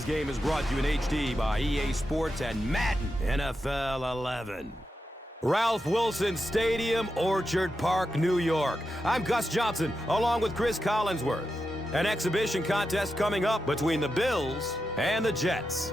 Today's game is brought to you in HD by EA Sports and Madden NFL 11. Ralph Wilson Stadium, Orchard Park, New York. I'm Gus Johnson, along with Chris Collinsworth. An exhibition contest coming up between the Bills and the Jets.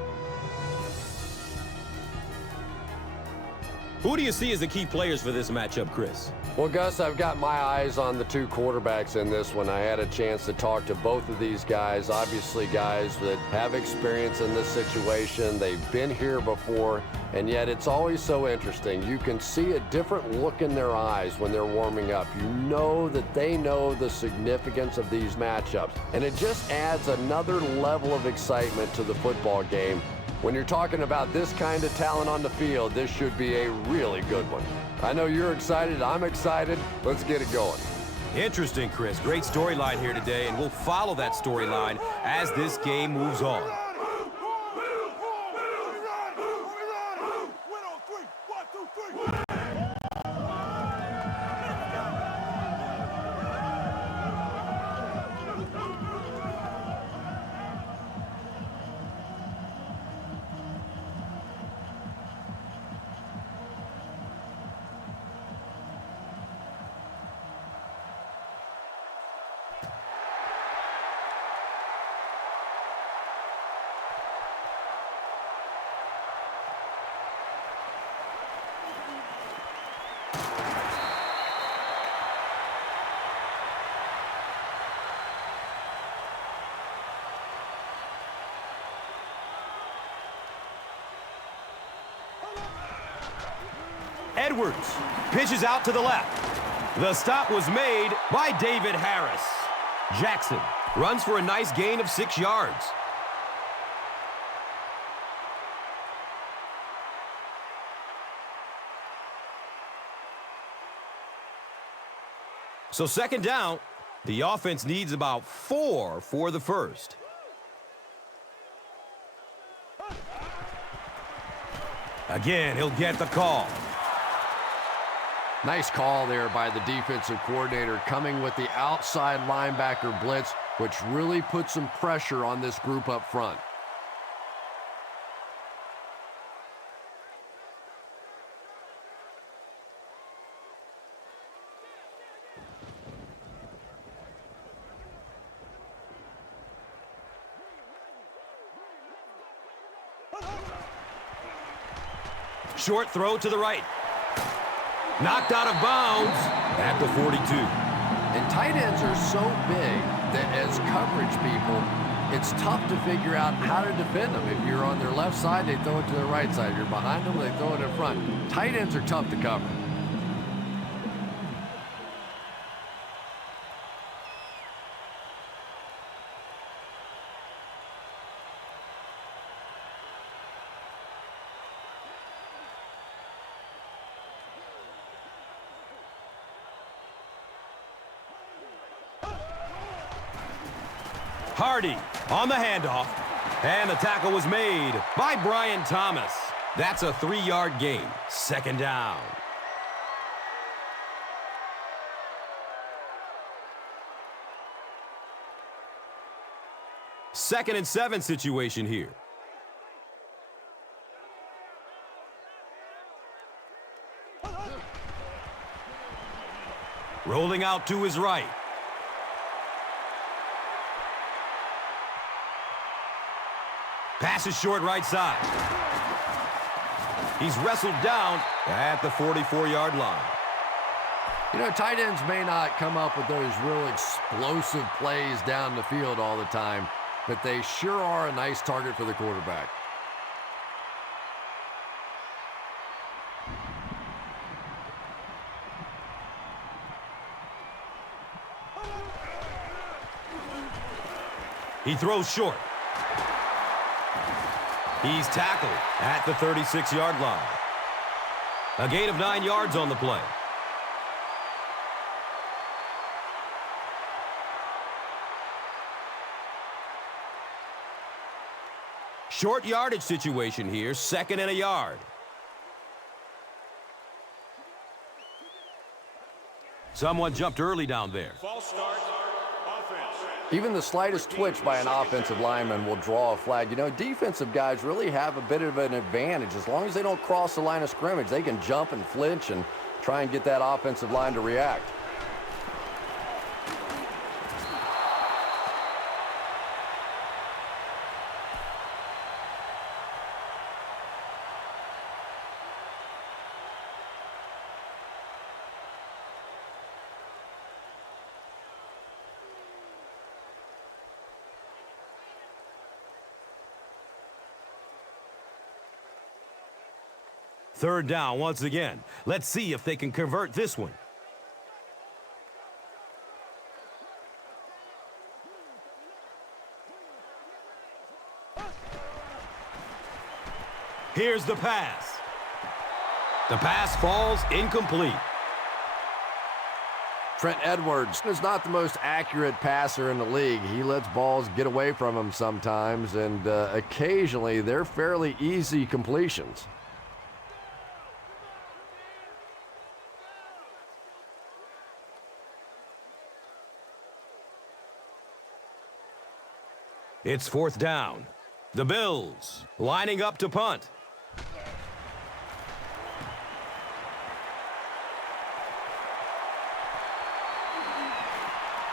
Who do you see as the key players for this matchup, Chris? Well, Gus, I've got my eyes on the two quarterbacks in this one. I had a chance to talk to both of these guys, obviously guys that have experience in this situation. They've been here before, and yet it's always so interesting. You can see a different look in their eyes when they're warming up. You know that they know the significance of these matchups, and it just adds another level of excitement to the football game. When you're talking about this kind of talent on the field, this should be a really good one. I know you're excited. I'm excited. Let's get it going. Interesting, Chris. Great storyline here today, and we'll follow that storyline as this game moves on. Edwards pitches out to the left. The stop was made by David Harris. Jackson runs for a nice gain of 6 yards. So second down, the offense needs about 4 for the first. Again, he'll get the call. Nice call there by the defensive coordinator, coming with the outside linebacker blitz, which really put some pressure on this group up front. Short throw to the right. Knocked out of bounds at the 42. And tight ends are so big that as coverage people, it's tough to figure out how to defend them. If you're on their left side, they throw it to the right side. If you're behind them, they throw it in front. Tight ends are tough to cover. Hardy on the handoff, and the tackle was made by Brian Thomas. That's a 3-yard gain. Second down. Second and 7 situation here. Rolling out to his right. Passes short right side. He's wrestled down at the 44-yard line. You know, tight ends may not come up with those real explosive plays down the field all the time, but they sure are a nice target for the quarterback. He throws short. He's tackled at the 36-yard line. A gain of 9 yards on the play. Short yardage situation here, 2nd and a yard. Someone jumped early down there. False start, offense. Even the slightest twitch by an offensive lineman will draw a flag. You know, defensive guys really have a bit of an advantage. As long as they don't cross the line of scrimmage, they can jump and flinch and try and get that offensive line to react. Third down once again. Let's see if they can convert this one. Here's the pass. The pass falls incomplete. Trent Edwards is not the most accurate passer in the league. He lets balls get away from him sometimes, and occasionally they're fairly easy completions. It's fourth down. The Bills lining up to punt.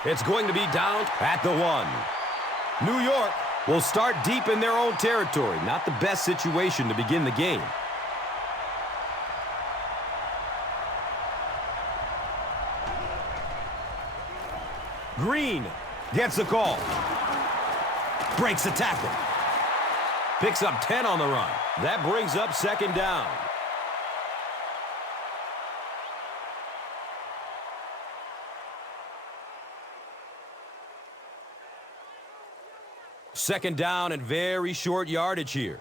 It's going to be down at the 1. New York will start deep in their own territory. Not the best situation to begin the game. Green gets the call. Breaks the tackle. Picks up 10 on the run. That brings up second down. Second down and very short yardage here.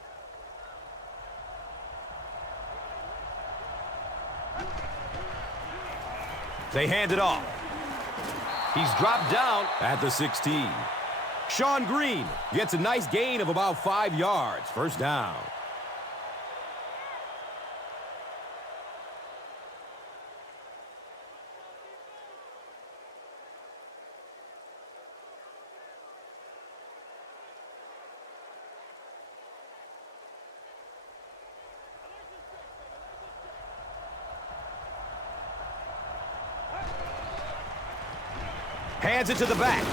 They hand it off. He's dropped down at the 16. Sean Green gets a nice gain of about 5 yards. First down. Hands it to the back.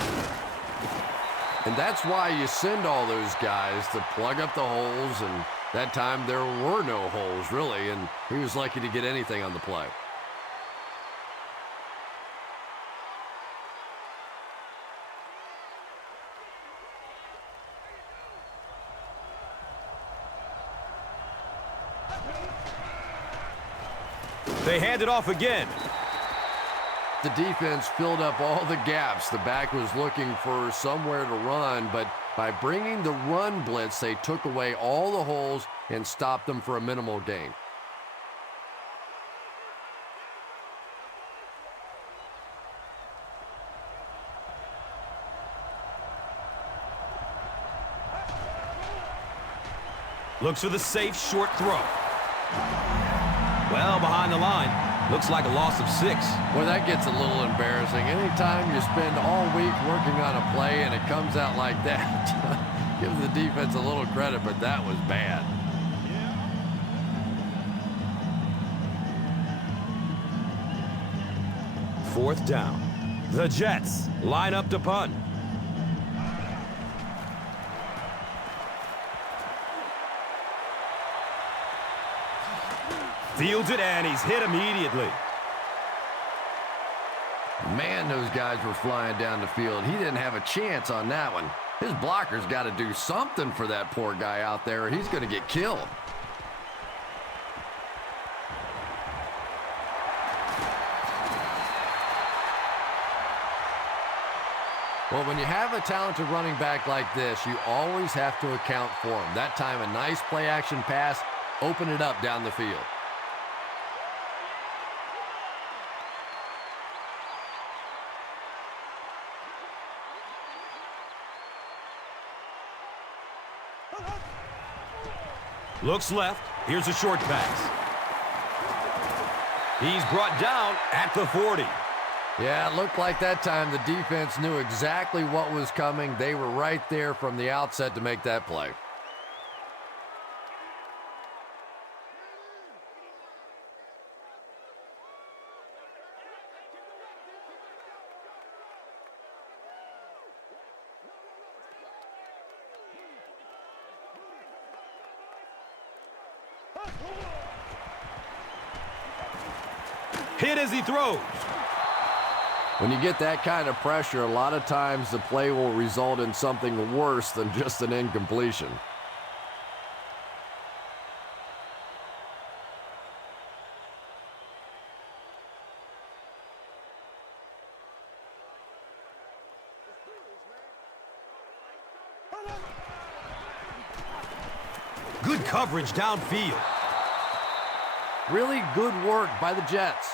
And that's why you send all those guys to plug up the holes, and that time there were no holes, really, and he was lucky to get anything on the play. They hand it off again. The defense filled up all the gaps. The back was looking for somewhere to run, but by bringing the run blitz, they took away all the holes and stopped them for a minimal gain. Looks for the safe short throw. Well behind the line. Looks like a loss of 6. Well, that gets a little embarrassing. Anytime you spend all week working on a play and it comes out like that, give the defense a little credit, but that was bad. Fourth down. The Jets line up to punt. Fields it, and he's hit immediately. Man, those guys were flying down the field. He didn't have a chance on that one. His blocker's got to do something for that poor guy out there, or he's going to get killed. Well, when you have a talented running back like this, you always have to account for him. That time, a nice play-action pass, open it up down the field. Looks left. Here's a short pass. He's brought down at the 40. Yeah, it looked like that time the defense knew exactly what was coming. They were right there from the outset to make that play. Hit as he throws. When you get that kind of pressure, a lot of times the play will result in something worse than just an incompletion. Good coverage downfield. Really good work by the Jets.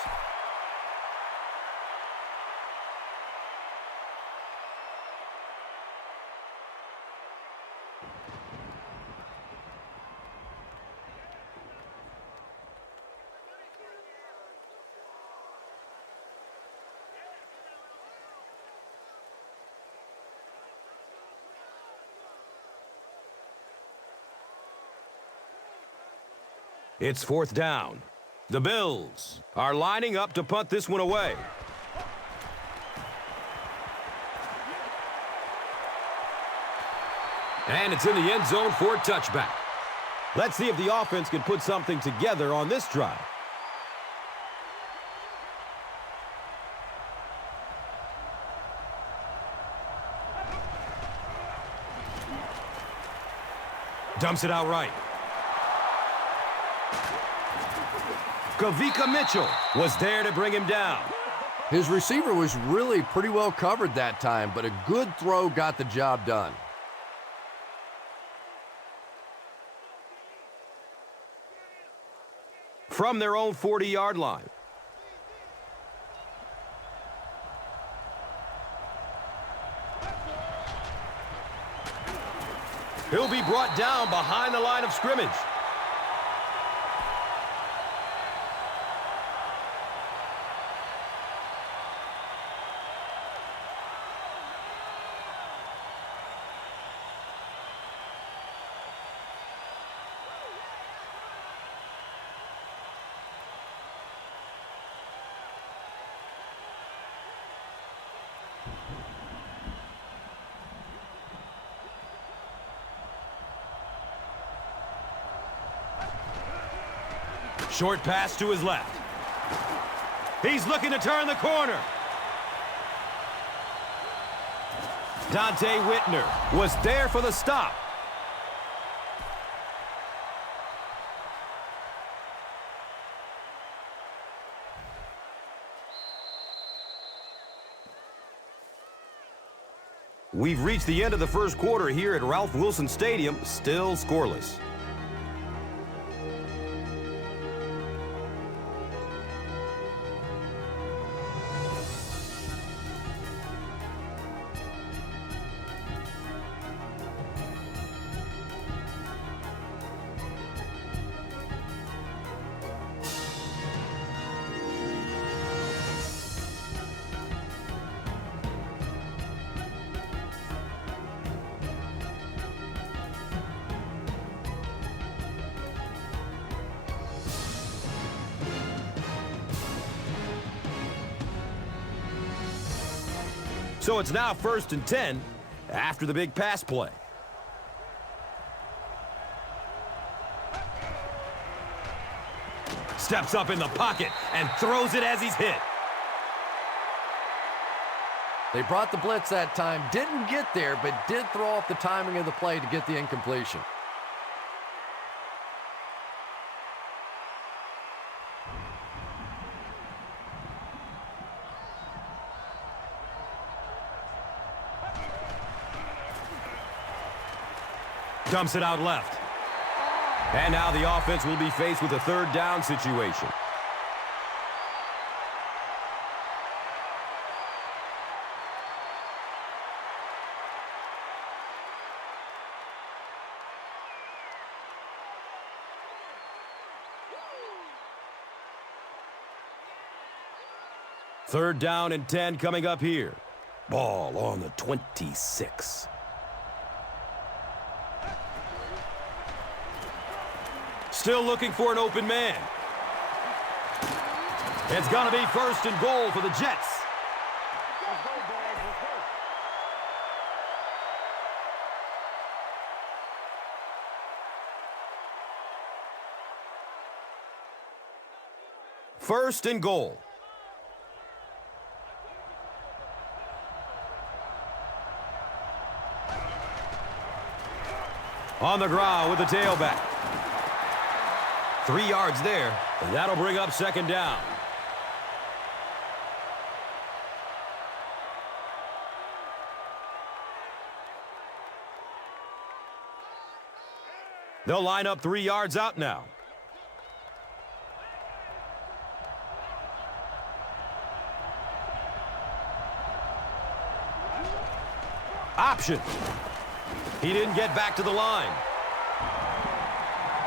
It's 4th down. The Bills are lining up to punt this one away. And it's in the end zone for a touchback. Let's see if the offense can put something together on this drive. Dumps it out right. Kavika Mitchell was there to bring him down. His receiver was really pretty well covered that time, but a good throw got the job done. From their own 40-yard line. He'll be brought down behind the line of scrimmage. Short pass to his left. He's looking to turn the corner. Dante Whitner was there for the stop. We've reached the end of the first quarter here at Ralph Wilson Stadium, still scoreless. So it's now 1st and 10 after the big pass play. Steps up in the pocket and throws it as he's hit. They brought the blitz that time, didn't get there, but did throw off the timing of the play to get the incompletion. Dumps it out left. And now the offense will be faced with a 3rd down situation. Third down and 10 coming up here. Ball on the 26. Still looking for an open man. It's going to be first and goal for the Jets. First and goal. On the ground with the tailback. 3 yards there, and that'll bring up second down. They'll line up 3 yards out now. Option. He didn't get back to the line.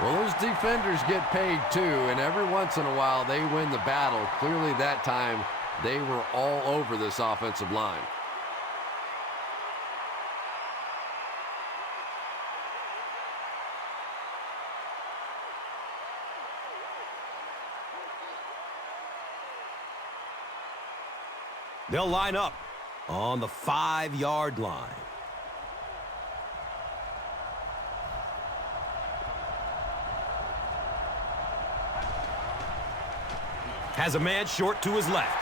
Well, those defenders get paid too, and every once in a while they win the battle. Clearly that time they were all over this offensive line. They'll line up on the 5-yard line. Has a man short to his left.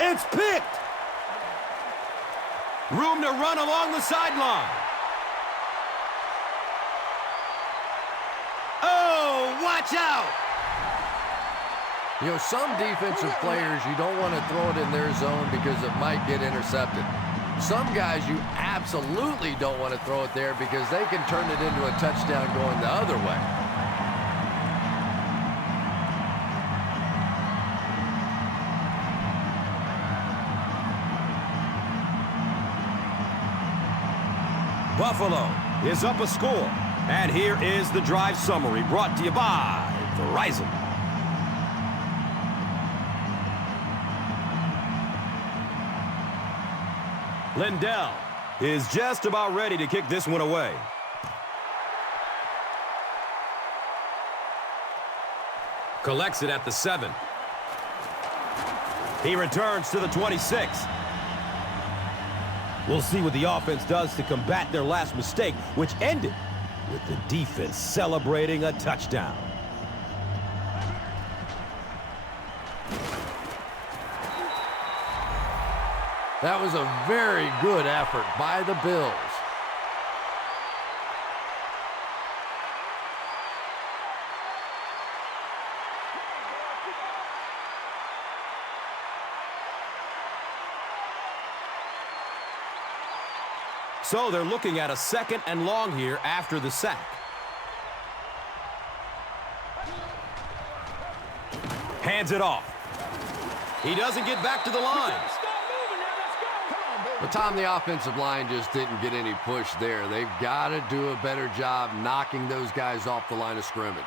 It's picked. Room to run along the sideline. Oh, watch out. You know, some defensive players, you don't want to throw it in their zone because it might get intercepted. Some guys, you absolutely don't want to throw it there because they can turn it into a touchdown going the other way. Buffalo is up a score. And here is the drive summary brought to you by Verizon. Lindell is just about ready to kick this one away. Collects it at the 7. He returns to the 26. We'll see what the offense does to combat their last mistake, which ended with the defense celebrating a touchdown. That was a very good effort by the Bills. So they're looking at a 2nd and long here after the sack. Hands it off. He doesn't get back to the line. But Tom, the offensive line just didn't get any push there. They've got to do a better job knocking those guys off the line of scrimmage.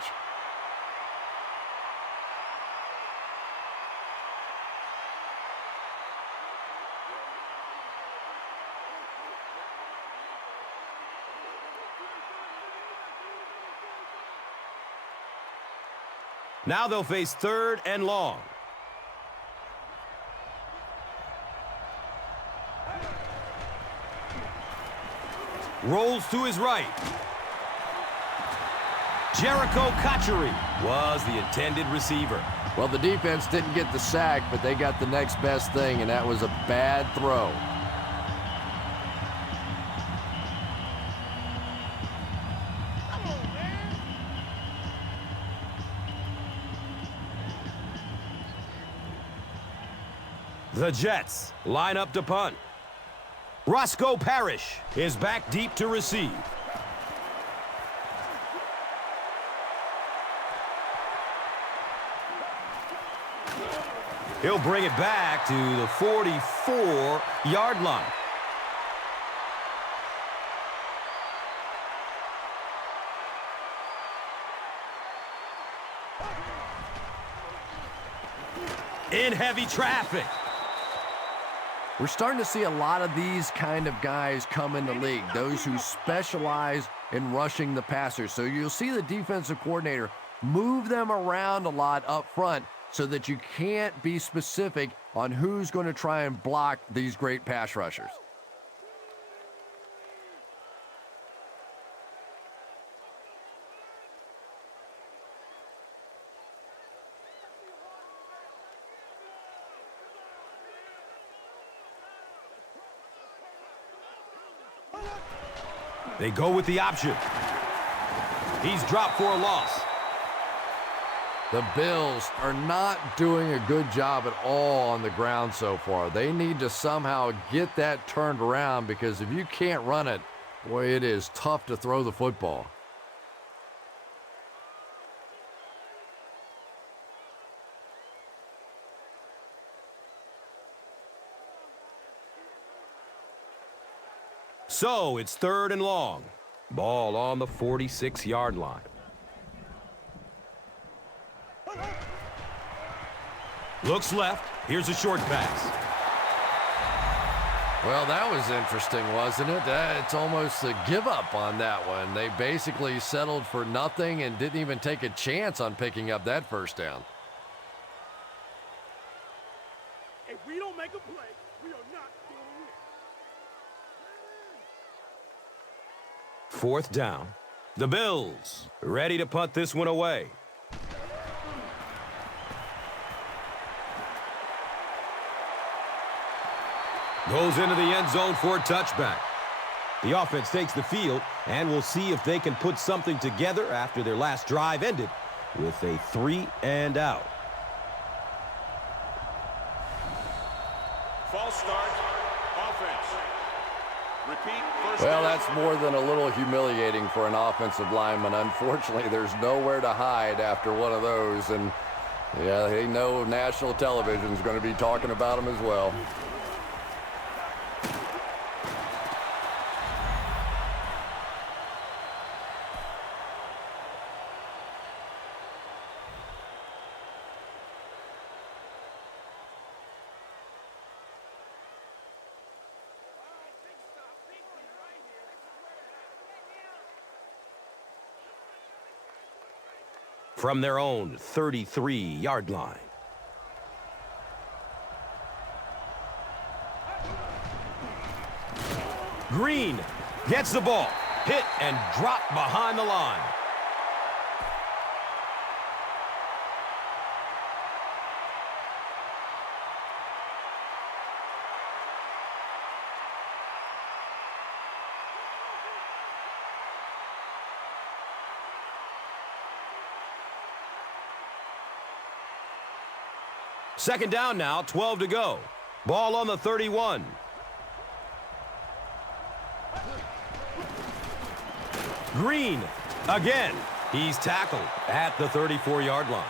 Now they'll face 3rd and long. Rolls to his right. Jericho Cotchery was the intended receiver. Well, the defense didn't get the sack, but they got the next best thing, and that was a bad throw. The Jets line up to punt. Roscoe Parrish is back deep to receive. He'll bring it back to the 44-yard line. in heavy traffic. We're starting to see a lot of these kind of guys come in the league, those who specialize in rushing the passer. So you'll see the defensive coordinator move them around a lot up front so that you can't be specific on who's going to try and block these great pass rushers. They go with the option. He's dropped for a loss. The Bills are not doing a good job at all on the ground so far. They need to somehow get that turned around, because if you can't run it, boy, it is tough to throw the football. So it's 3rd and long. Ball on the 46-yard line. Looks left. Here's a short pass. Well, that was interesting, wasn't it? It's almost a give up on that one. They basically settled for nothing and didn't even take a chance on picking up that first down. If we don't make a play, we are not going to win. 4th down. The Bills ready to punt this one away. Goes into the end zone for a touchback. The offense takes the field, and we'll see if they can put something together after their last drive ended with a 3-and-out. False start, offense. Repeat, first Well, down. that's more than a little humiliating for an offensive lineman. Unfortunately, there's nowhere to hide after one of those, and yeah, they know national television is going to be talking about them as well. From their own 33-yard line. Green gets the ball, hit and dropped behind the line. Second down now, 12 to go. Ball on the 31. Green again. He's tackled at the 34-yard line.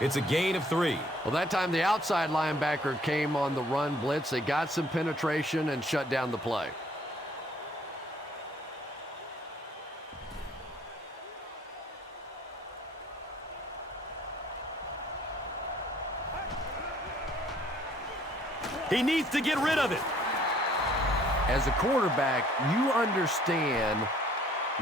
It's a gain of 3. Well, that time the outside linebacker came on the run blitz. They got some penetration and shut down the play. He needs to get rid of it. As a quarterback, you understand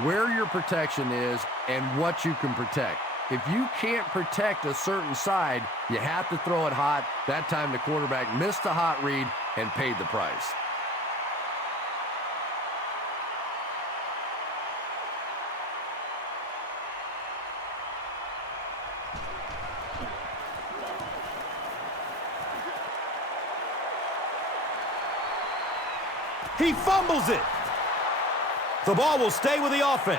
where your protection is and what you can protect. If you can't protect a certain side, you have to throw it hot. That time the quarterback missed the hot read and paid the price. He fumbles it. The ball will stay with the offense.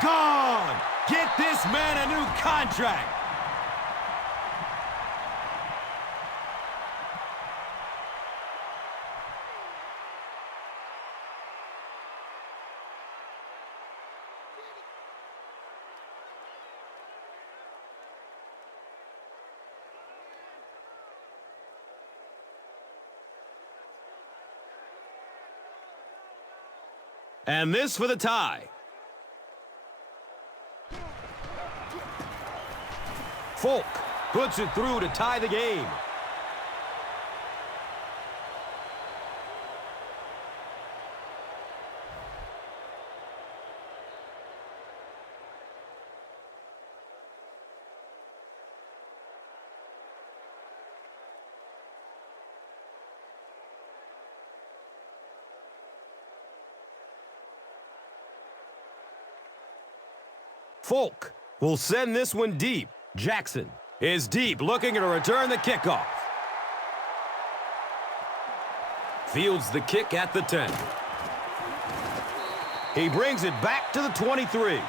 Gone. Get this man a new contract. And this for the tie. Folk puts it through to tie the game. Folk will send this one deep. Jackson is deep, looking to return the kickoff. Fields the kick at the 10. He brings it back to the 23.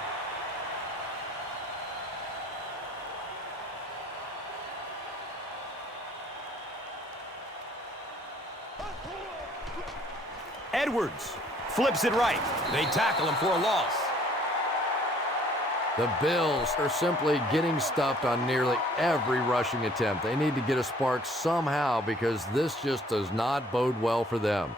Edwards flips it right. They tackle him for a loss. The Bills are simply getting stuffed on nearly every rushing attempt. They need to get a spark somehow because this just does not bode well for them.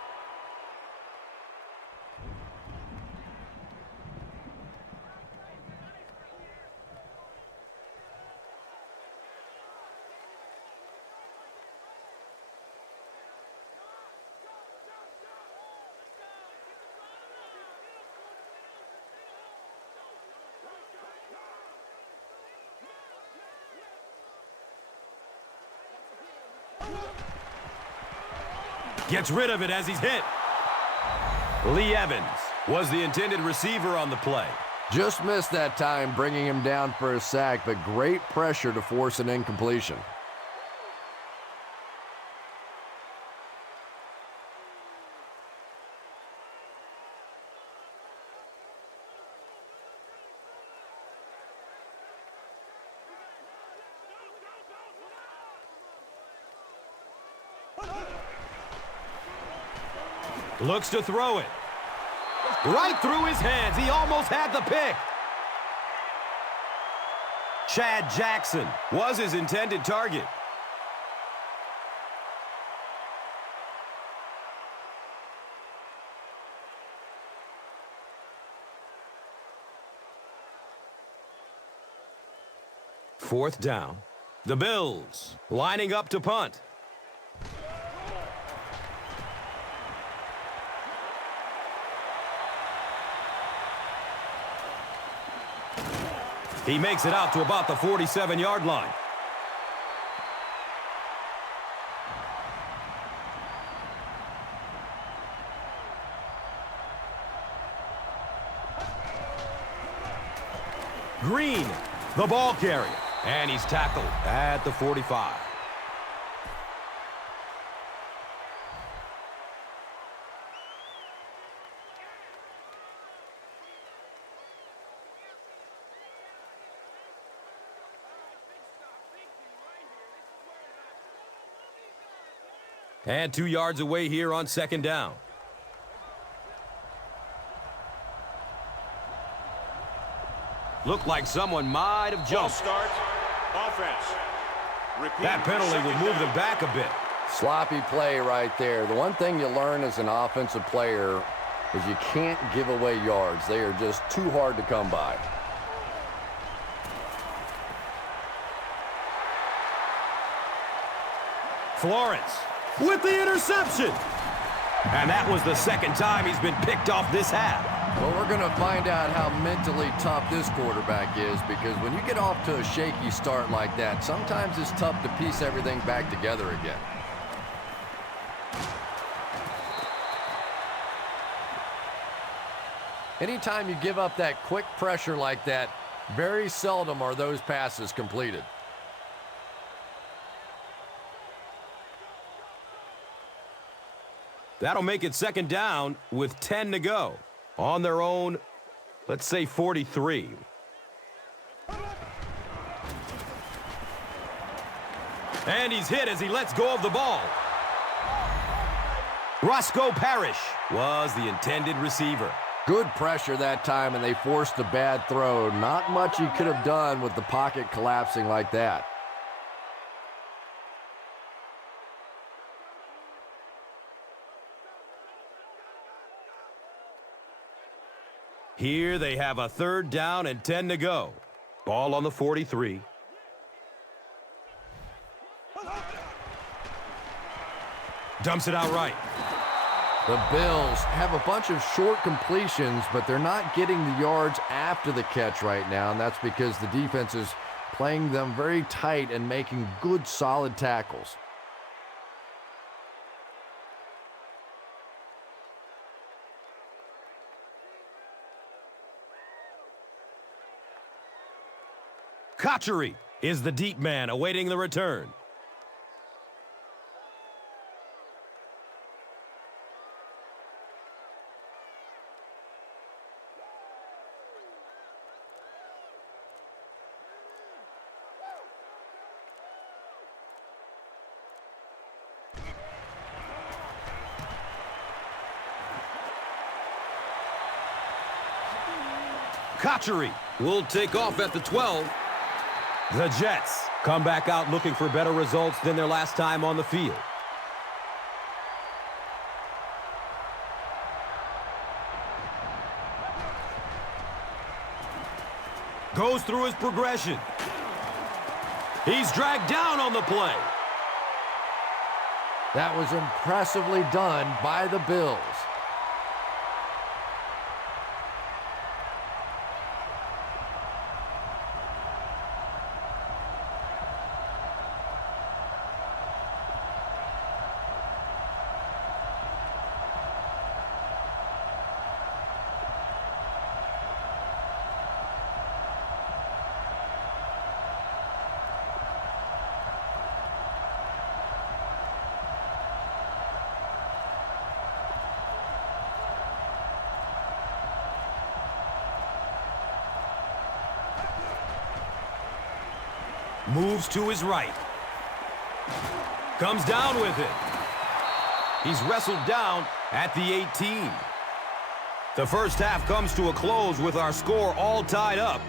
Gets rid of it as he's hit. Lee Evans was the intended receiver on the play. Just missed that time, bringing him down for a sack, but great pressure to force an incompletion. Looks to throw it. Right through his hands. He almost had the pick. Chad Jackson was his intended target. Fourth down. The Bills lining up to punt. He makes it out to about the 47-yard line. Green, the ball carrier, and he's tackled at the 45. And 2 yards away here on second down. Looked like someone might have jumped. Start. Offense. Repeat. That penalty will move them back a bit. Sloppy play right there. The one thing you learn as an offensive player is you can't give away yards. They are just too hard to come by. Florence with the interception. And that was the second time he's been picked off this half. Well, we're going to find out how mentally tough this quarterback is, because when you get off to a shaky start like that, sometimes it's tough to piece everything back together again. Anytime you give up that quick pressure like that, very seldom are those passes completed. That'll make it second down with 10 to go. On their own, let's say 43. And he's hit as he lets go of the ball. Roscoe Parrish was the intended receiver. Good pressure that time, and they forced a bad throw. Not much he could have done with the pocket collapsing like that. Here they have a third down and 10 to go. Ball on the 43. Dumps it out right. The Bills have a bunch of short completions, but they're not getting the yards after the catch right now, and that's because the defense is playing them very tight and making good, solid tackles. Kotchery is the deep man awaiting the return. Kotchery will take off at the 12. The Jets come back out looking for better results than their last time on the field. Goes through his progression. He's dragged down on the play. That was impressively done by the Bills. Moves to his right. Comes down with it. He's wrestled down at the 18. The first half comes to a close with our score all tied up.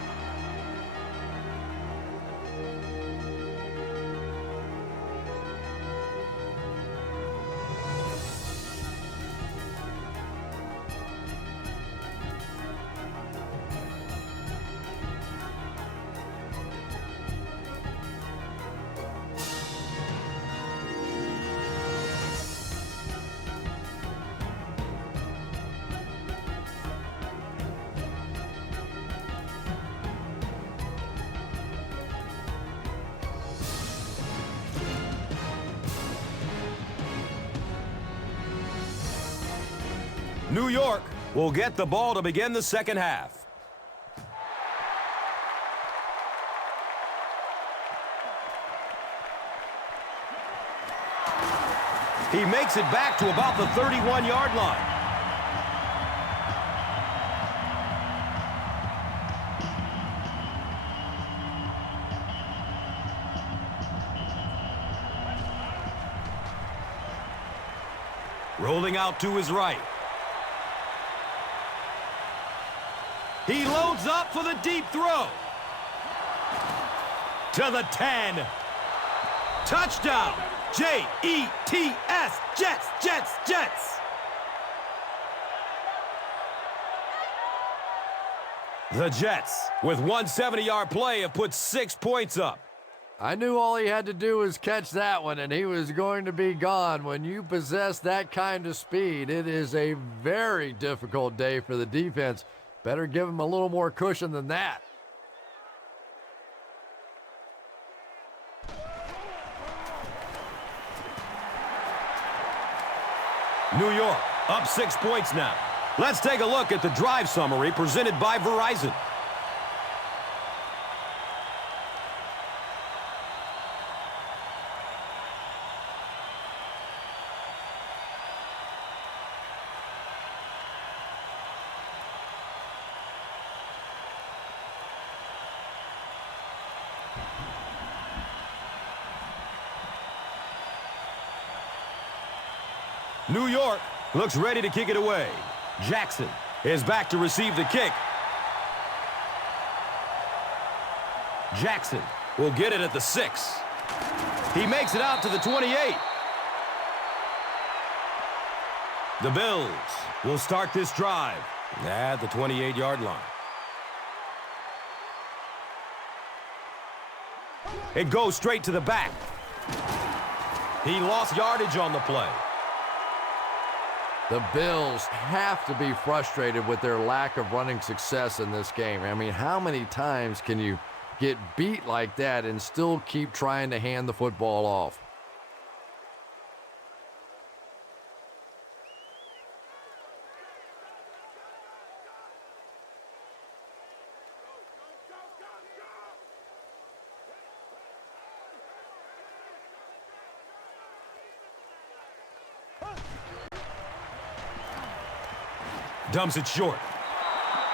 New York will get the ball to begin the second half. He makes it back to about the 31-yard line. Rolling out to his right. He loads up for the deep throw. To the 10. Touchdown. J-E-T-S. Jets, Jets, Jets. The Jets, with one 70-yard play, have put 6 points up. I knew all he had to do was catch that one, and he was going to be gone. When you possess that kind of speed, it is a very difficult day for the defense. Better give him a little more cushion than that. New York up 6 points now. Let's take a look at the drive summary presented by Verizon. New York looks ready to kick it away. Jackson is back to receive the kick. Jackson will get it at the 6. He makes it out to the 28. The Bills will start this drive at the 28-yard line. It goes straight to the back. He lost yardage on the play. The Bills have to be frustrated with their lack of running success in this game. I mean, how many times can you get beat like that and still keep trying to hand the football off? Dumps it short.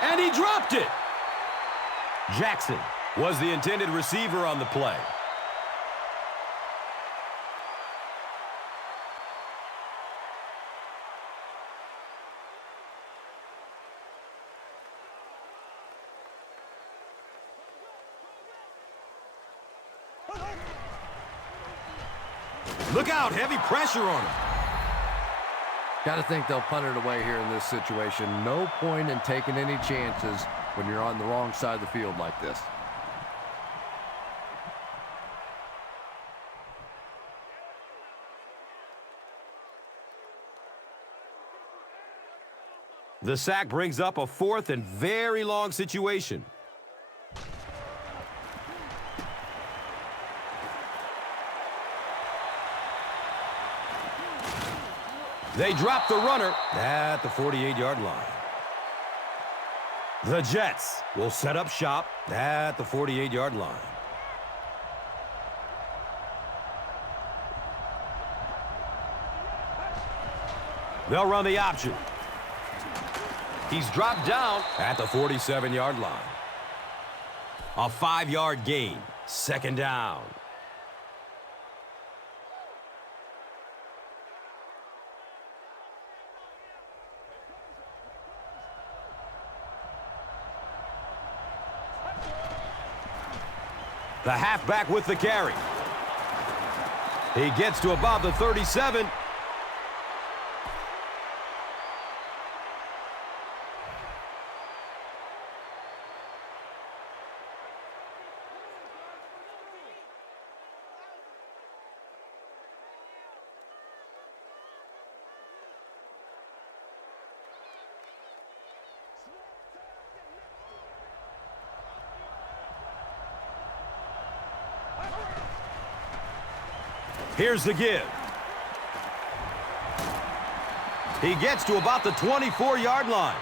And he dropped it. Jackson was the intended receiver on the play. Look out, heavy pressure on him. Got to think they'll punt it away here in this situation. No point in taking any chances when you're on the wrong side of the field like this. The sack brings up a fourth and very long situation. They drop the runner at the 48-yard line. The Jets will set up shop at the 48-yard line. They'll run the option. He's dropped down at the 47-yard line. A 5-yard gain. Second down. The halfback with the carry. He gets to about the 37. Here's the give. He gets to about the 24-yard line.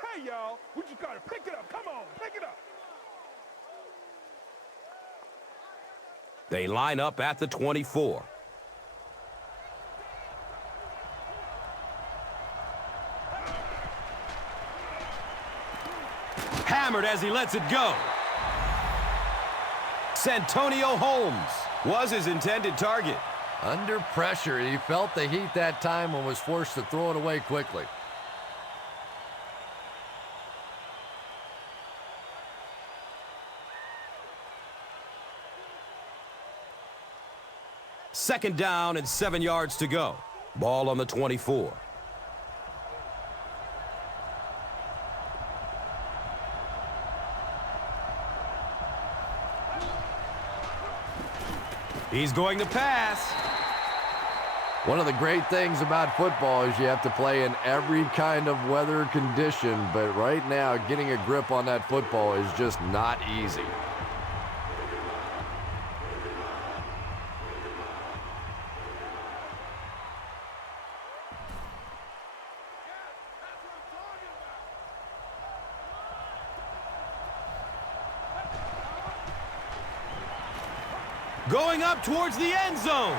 Hey, y'all, we just got to pick it up. Come on, pick it up. They line up at the 24. Hammered as he lets it go. Santonio Holmes was his intended target. Under pressure, he felt the heat that time and was forced to throw it away quickly. Second down and 7 yards to go. Ball on the 24. He's going to pass. One of the great things about football is you have to play in every kind of weather condition, but right now getting a grip on that football is just not easy. Going up towards the end zone.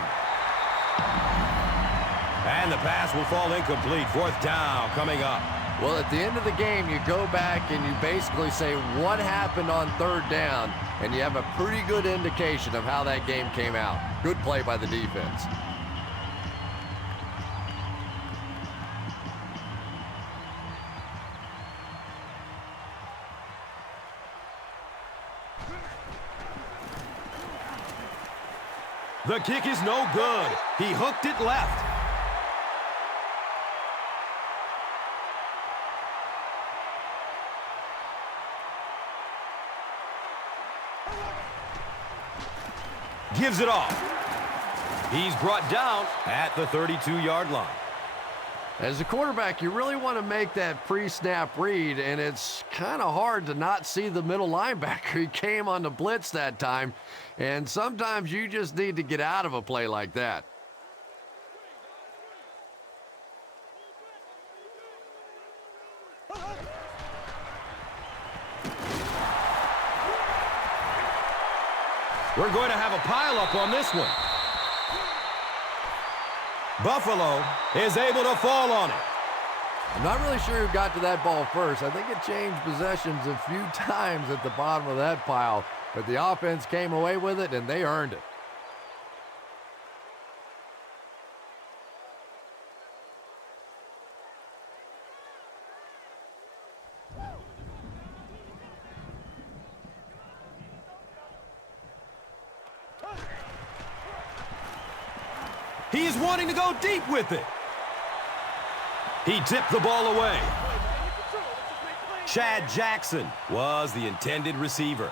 And the pass will fall incomplete. Fourth down coming up. Well, at the end of the game, you go back and you basically say what happened on third down, and you have a pretty good indication of how that game came out. Good play by the defense. The kick is no good. He hooked it left. Gives it off. He's brought down at the 32-yard line. As a quarterback, you really want to make that pre-snap read, and it's kind of hard to not see the middle linebacker. He came on the blitz that time, and sometimes you just need to get out of a play like that. We're going to have a pileup on this one. Buffalo is able to fall on it. I'm not really sure who got to that ball first. I think it changed possessions a few times at the bottom of that pile, but the offense came away with it, and they earned it. He's wanting to go deep with it. He tipped the ball away. Chad Jackson was the intended receiver.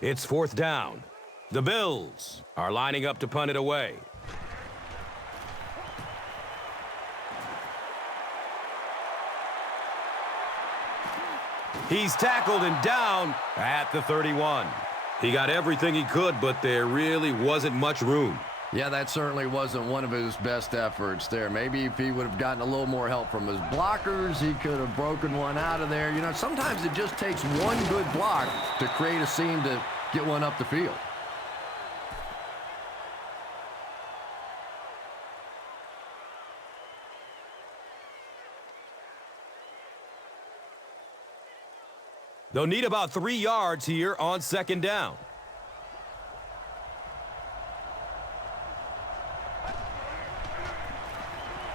It's fourth down. The Bills are lining up to punt it away. He's tackled and down at the 31. He got everything he could, but there really wasn't much room. Yeah, that certainly wasn't one of his best efforts there. Maybe if he would have gotten a little more help from his blockers, he could have broken one out of there. You know, sometimes it just takes one good block to create a seam to get one up the field. They'll need about 3 yards here on second down.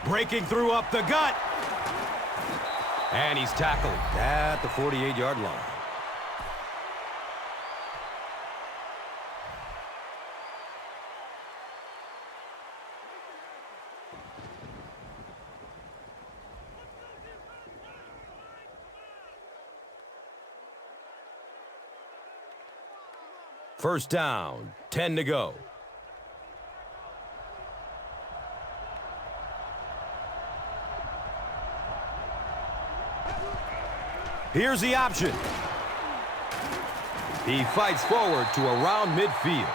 Breaking through up the gut. And he's tackled at the 48-yard line. First down, 10 to go. Here's the option. He fights forward to around midfield.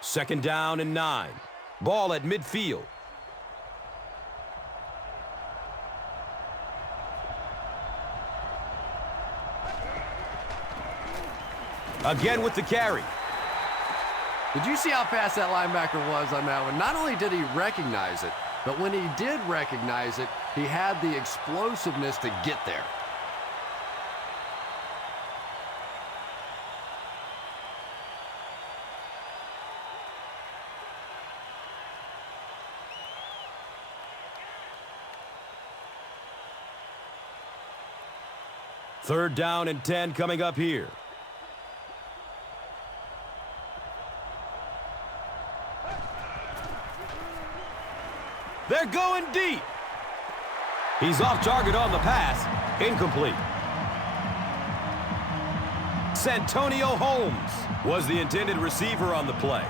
Second down and 9. Ball at midfield. Again with the carry. Did you see how fast that linebacker was on that one? Not only did he recognize it, but when he did recognize it, he had the explosiveness to get there. Third down and 10 coming up here. They're going deep. He's off target on the pass. Incomplete. Santonio Holmes was the intended receiver on the play.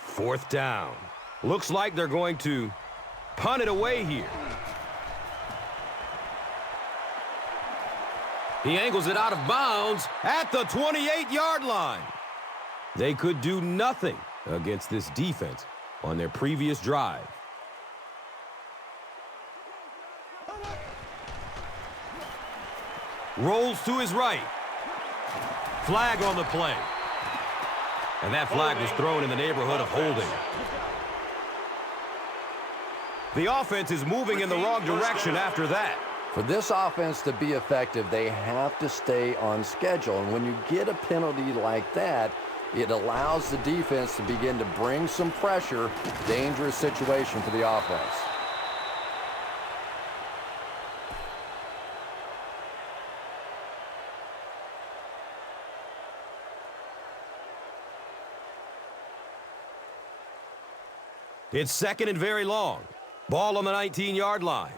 Fourth down. Looks like they're going to punt it away here. He angles it out of bounds at the 28-yard line. They could do nothing against this defense on their previous drive. Rolls to his right. Flag on the play. And that flag was thrown in the neighborhood of holding. The offense is moving in the wrong direction after that. For this offense to be effective, they have to stay on schedule. And when you get a penalty like that, it allows the defense to begin to bring some pressure. Dangerous situation for the offense. It's second and very long. Ball on the 19-yard line.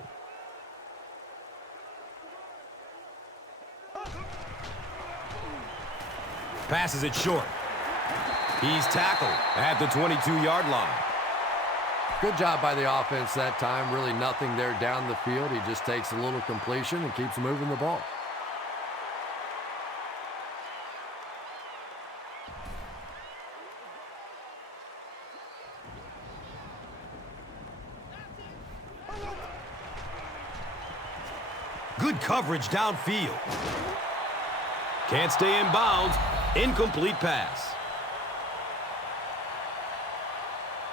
Passes it short. He's tackled at the 22-yard line. Good job by the offense that time. Really nothing there down the field. He just takes a little completion and keeps moving the ball. Good coverage downfield. Can't stay in bounds. Incomplete pass.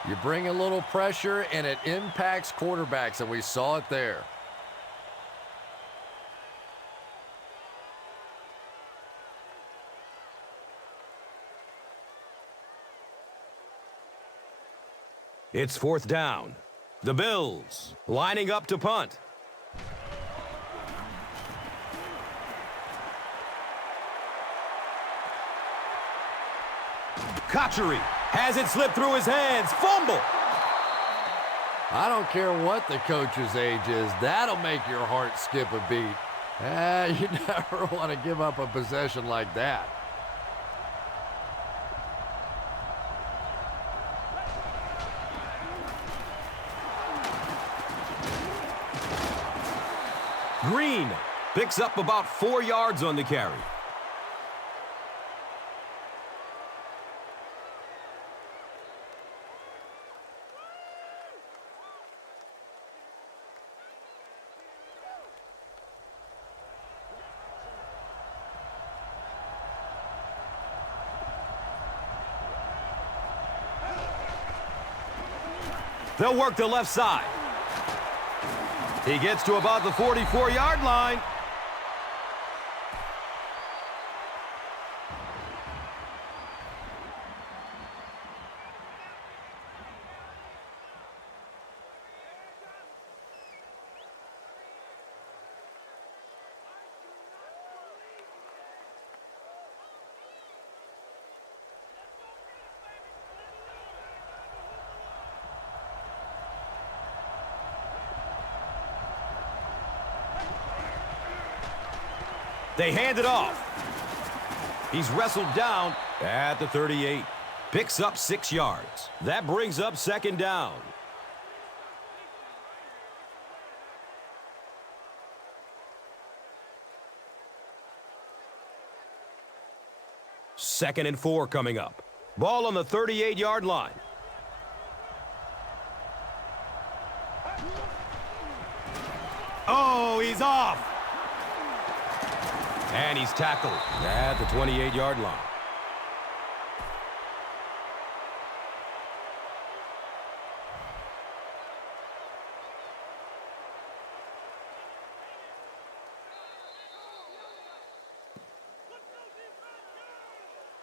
You bring a little pressure, and it impacts quarterbacks, and we saw it there. It's fourth down. The Bills lining up to punt. Kotchery has it slip through his hands. Fumble. I don't care what the coach's age is. That'll make your heart skip a beat. You never want to give up a possession like that. Green picks up about 4 yards on the carry. They'll work the left side. He gets to about the 44-yard line. They hand it off. He's wrestled down at the 38. Picks up 6 yards. That brings up second down. Second and 4 coming up. Ball on the 38-yard line. Oh, he's off. And he's tackled at the 28-yard line.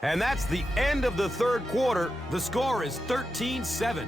And that's the end of the third quarter. The score is 13-7.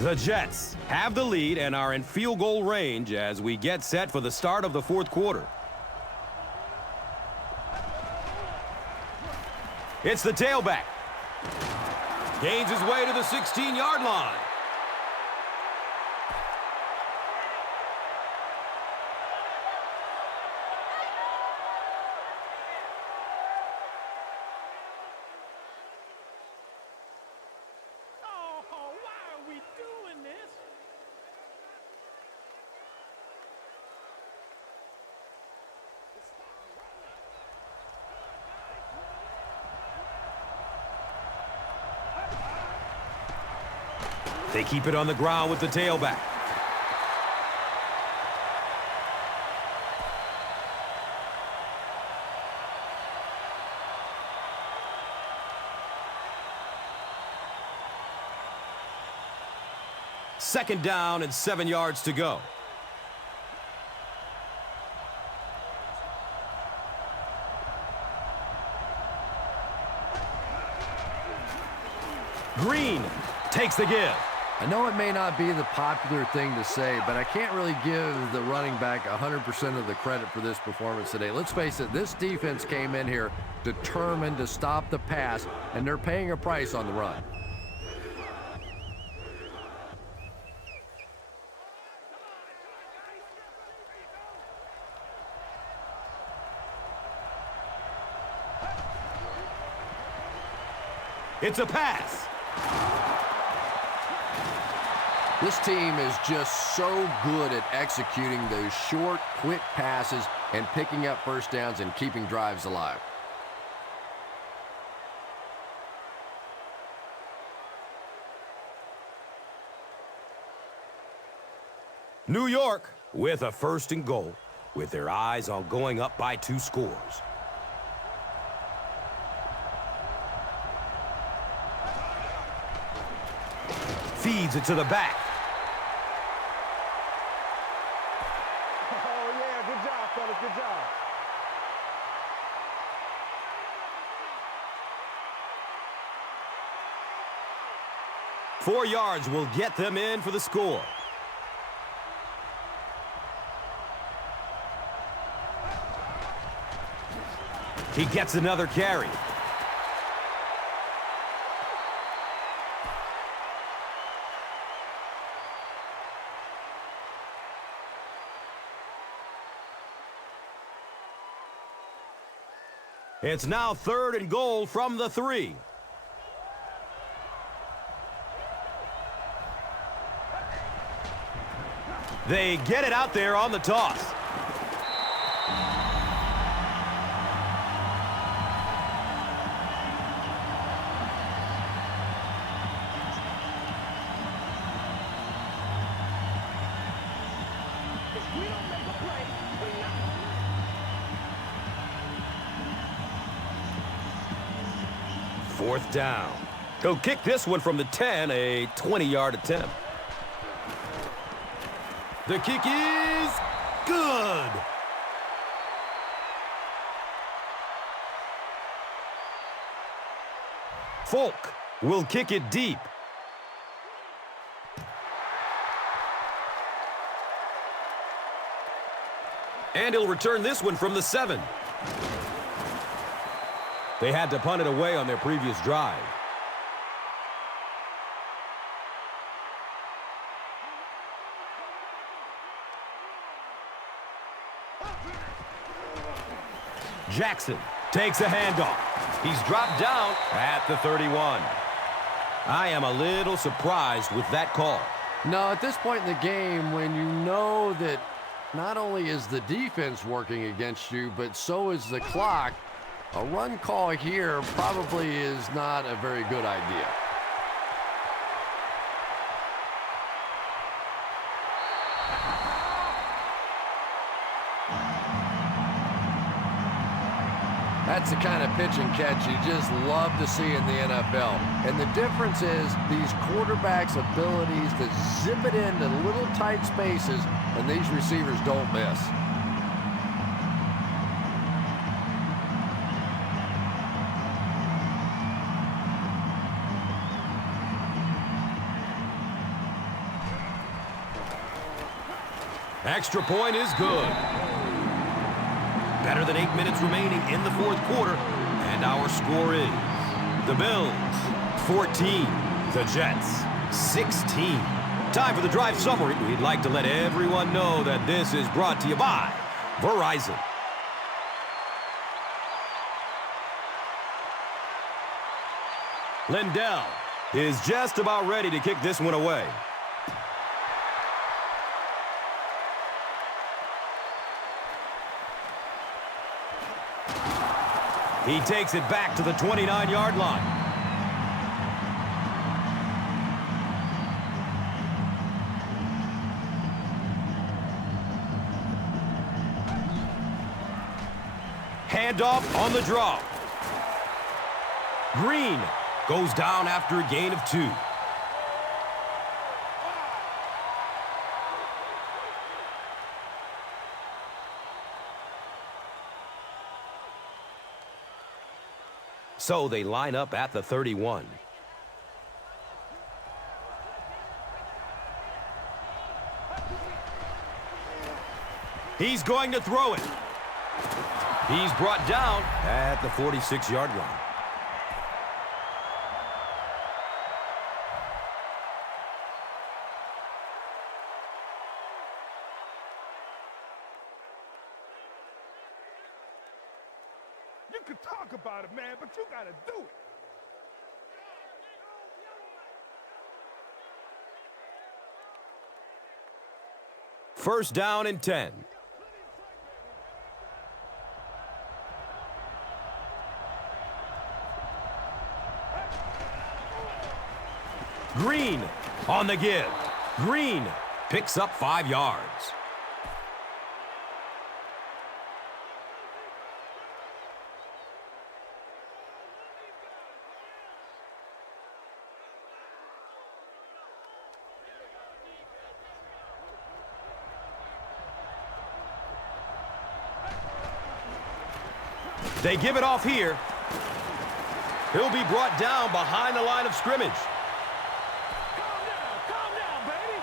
The Jets have the lead and are in field goal range as we get set for the start of the fourth quarter. It's the tailback. Gains his way to the 16-yard line. They keep it on the ground with the tailback. Second down and 7 yards to go. Green takes the give. I know it may not be the popular thing to say, but I can't really give the running back 100% of the credit for this performance today. Let's face it, this defense came in here determined to stop the pass, and they're paying a price on the run. It's a pass. This team is just so good at executing those short, quick passes and picking up first downs and keeping drives alive. New York with a 1st and goal, with their eyes on going up by 2 scores. Feeds it to the back. Oh, yeah, good job, fellas, good job. Four yards will get them in for the score. He gets another carry. It's now 3rd and goal from the 3. They get it out there on the toss. Fourth down. He'll kick this one from the 10, a 20-yard attempt. The kick is good. Folk will kick it deep. And he'll return this one from the 7. They had to punt it away on their previous drive. Jackson takes a handoff. He's dropped down at the 31. I am a little surprised with that call. No, at this point in the game, when you know that not only is the defense working against you, but so is the clock, a run call here probably is not a very good idea. That's the kind of pitch and catch you just love to see in the NFL. And the difference is these quarterbacks' abilities to zip it into little tight spaces, and these receivers don't miss. Extra point is good. Better than 8 minutes remaining in the 4th quarter. And our score is the Bills 14, the Jets 16. Time for the drive summary. We'd like to let everyone know that this is brought to you by Verizon. Lindell is just about ready to kick this one away. He takes it back to the 29-yard line. Handoff on the draw. Green goes down after a gain of 2. So they line up at the 31. He's going to throw it. He's brought down at the 46-yard line. You can talk about it, man, but you got to do it. First down and 10. Green on the give. Green picks up 5 yards. They give it off here. He'll be brought down behind the line of scrimmage. Calm down, baby.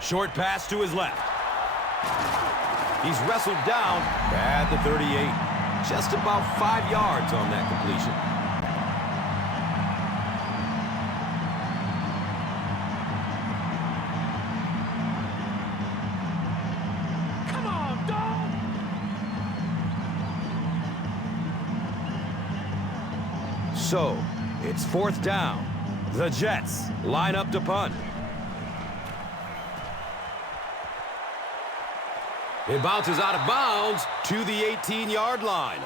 Short pass to his left. He's wrestled down at the 38. Just about 5 yards on that completion. Come on, dog. So, it's 4th down. The Jets line up to punt. It bounces out of bounds to the 18-yard line.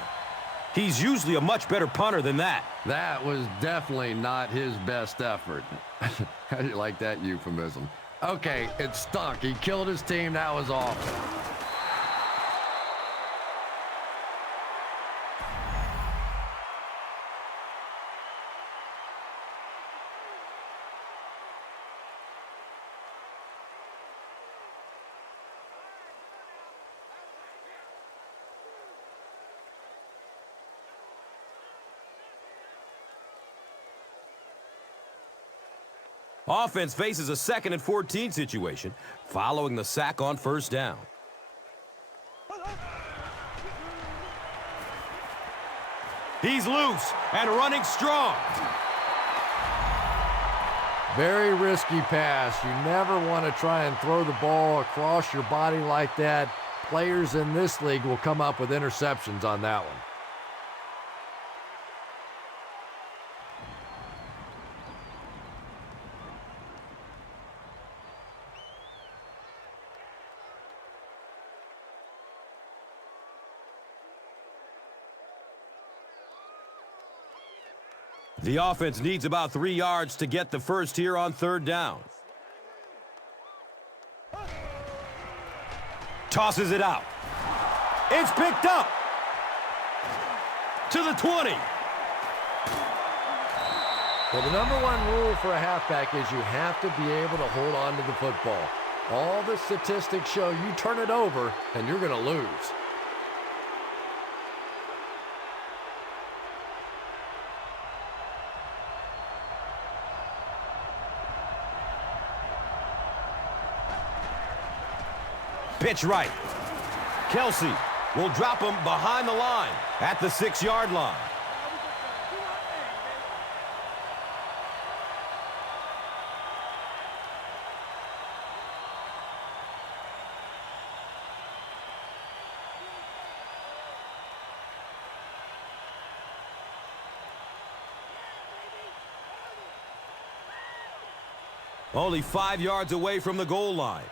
He's usually a much better punter than that. That was definitely not his best effort. How do you like that euphemism? Okay, it stunk. He killed his team. That was awful. Offense faces a 2nd and 14 situation following the sack on 1st down. He's loose and running strong. Very risky pass. You never want to try and throw the ball across your body like that. Players in this league will come up with interceptions on that one. The offense needs about 3 yards to get the first here on 3rd down. Tosses it out. It's picked up. To the 20. Well, the number one rule for a halfback is you have to be able to hold on to the football. All the statistics show you turn it over and you're going to lose. Pitch right. Kelsey will drop him behind the line at the 6-yard line. Only 5 yards away from the goal line.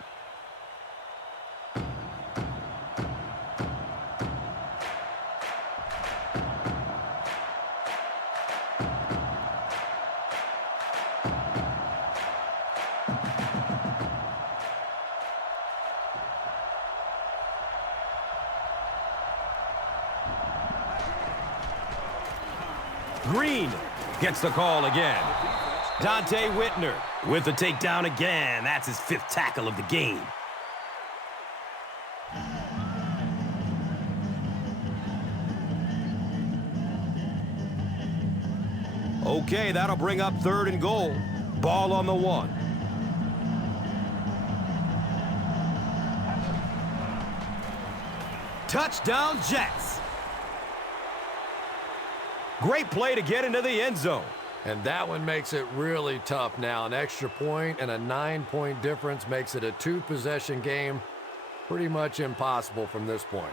Green gets the call again. Dante Whitner with the takedown again. That's his 5th tackle of the game. Okay, that'll bring up 3rd and goal. Ball on the 1. Touchdown, Jets. Great play to get into the end zone. And that one makes it really tough now. An extra point and a 9-point difference makes it a 2-possession game. Pretty much impossible from this point.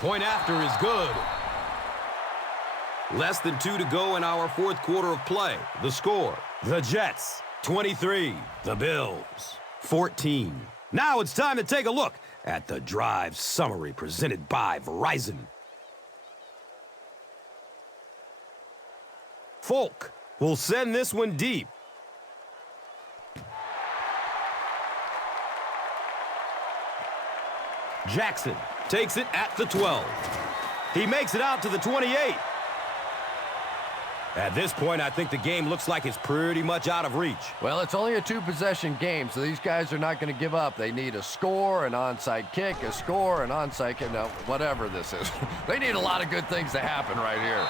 Point after is good. Less than 2 to go in our 4th quarter of play. The score, the Jets 23, the Bills 14. Now it's time to take a look at the drive summary presented by Verizon. Folk will send this one deep. Jackson takes it at the 12. He makes it out to the 28. At this point, I think the game looks like it's pretty much out of reach. Well, it's only a 2-possession game, so these guys are not going to give up. They need a score, an onside kick, a score, an onside kick, no, whatever this is. They need a lot of good things to happen right here.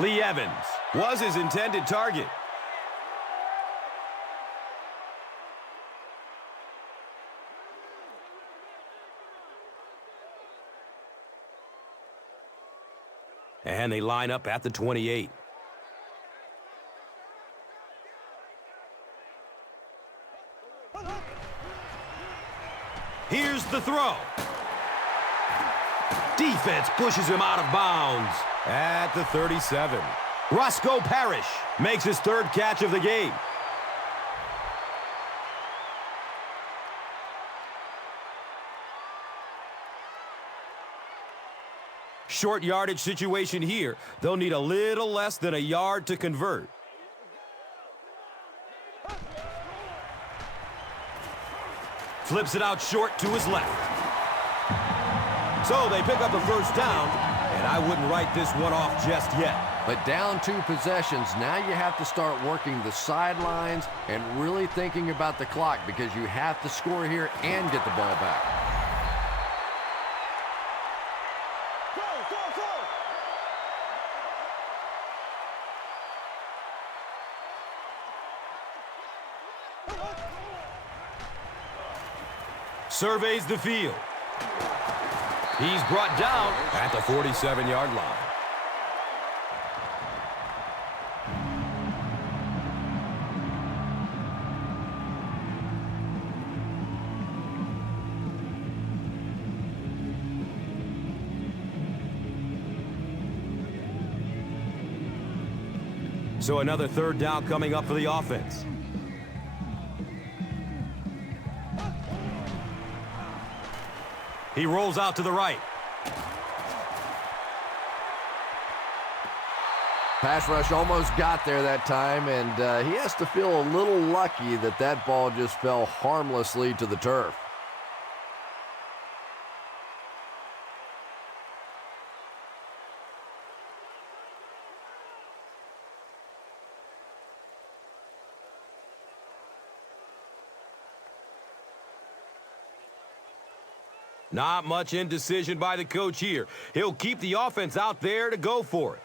Lee Evans was his intended target. And they line up at the 28. Here's the throw. Defense pushes him out of bounds at the 37. Roscoe Parrish makes his 3rd catch of the game. Short yardage situation here. They'll need a little less than a yard to convert. Flips it out short to his left. So they pick up the 1st down, and I wouldn't write this one off just yet. But down 2 possessions, now you have to start working the sidelines and really thinking about the clock because you have to score here and get the ball back. Surveys the field. He's brought down at the 47-yard line. So another 3rd down coming up for the offense. He rolls out to the right. Pass rush almost got there that time, and he has to feel a little lucky that that ball just fell harmlessly to the turf. Not much indecision by the coach here. He'll keep the offense out there to go for it.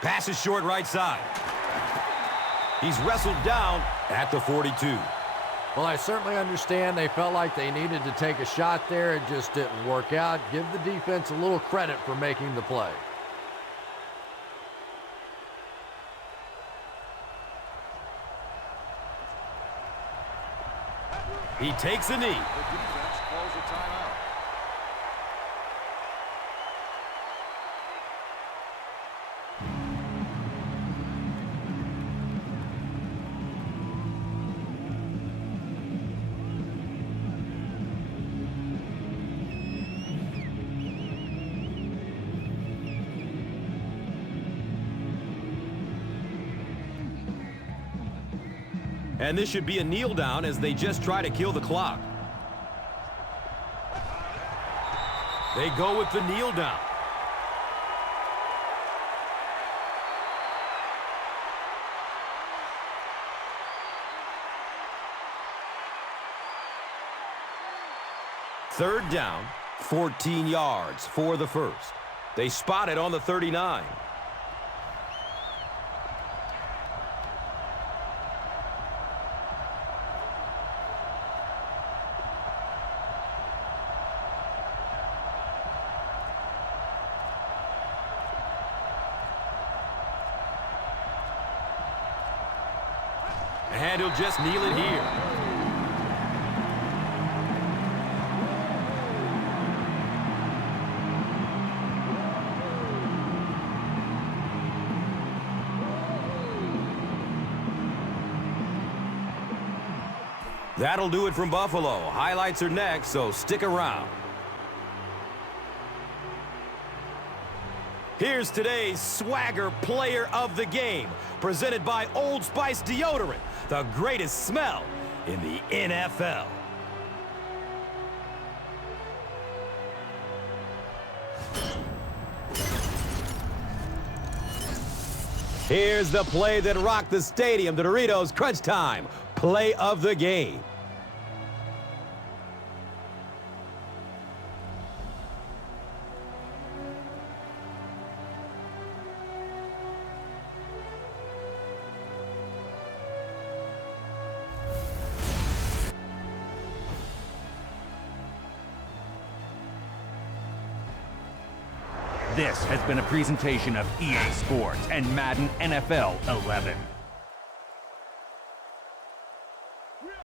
Pass is short right side. He's wrestled down at the 42. Well, I certainly understand they felt like they needed to take a shot there. It just didn't work out. Give the defense a little credit for making the play. He takes a knee. The defense calls a timeout. And this should be a kneel down as they just try to kill the clock. They go with the kneel down. Third down, 14 yards for the first. They spot it on the 39. And he'll just kneel it here. That'll do it from Buffalo. Highlights are next, so stick around. Here's today's Swagger Player of the Game, presented by Old Spice Deodorant, the greatest smell in the NFL. Here's the play that rocked the stadium, the Doritos Crunch Time Play of the Game. This has been a presentation of EA Sports and Madden NFL 11.